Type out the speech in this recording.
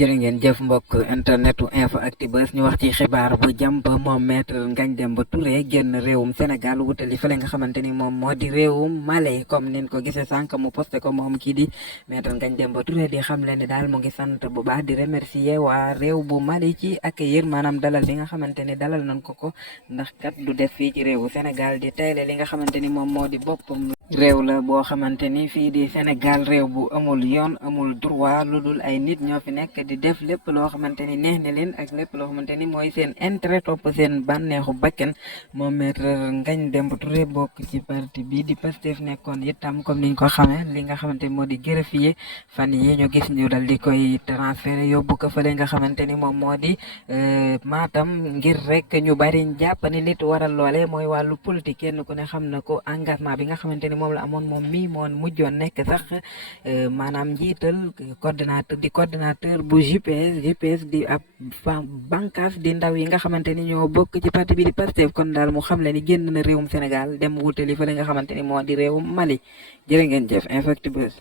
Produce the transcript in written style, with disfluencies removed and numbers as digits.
jërë ngeen jëf mbokk internetu info Actubuzz ñu wax ci xibaar bu jàmp moom maître Ngagne Demba Touré génn réewum Sénégal wutali fële nga xamante ni moom moo di réewum Mali comme nin ko gisee sànq mu posté ko moom kii di maître Ngagne Demba Touré di xam leen ni daal mu ngi sant bu baax di remercier waa réew bu Mali ci accueillir maanaam dalal li nga xamante ni dalal nañ ko ndax kat du def fii ci réewu Sénégal di tayle li nga xamante ni moom moo di boppam réew la boo xamante ni fii di Sénégal réew bu amul yoon amul droit lu dul ay nit ñoo fi nekk di def lépp loo xamante ni neex na leen ak lépp loo xamante ni mooy seen intérêt topp seen bànneexu bakken moom maître Ngagne Demba Touré bokk ci parti bi di Pastef nekkoon itam comme niñ ko xamee li nga xamante ni moo di greffier fan yi ñu gis ñu dal di koy transféré yóbbu ko fële nga xamante ni moom moo di Matam ngir rek ñu bari jàpp ni lit waral loole mooy wàllu politique kenn ku ne xam na ko engagement bi nga xamante ni moom la amoon moom mii moon mujjoon nekk sax maanaam njiital coordinateur bu GPS di ab bànqaas di ndaw yi nga xamante ni ñoo bokk ci parti bi di Pastef kon daal mu xam le ni génn na réewum Sénégal dem wutali fa la nga xamante ni moo di réewum Mali jërë ngeen jëf Info Actubuzz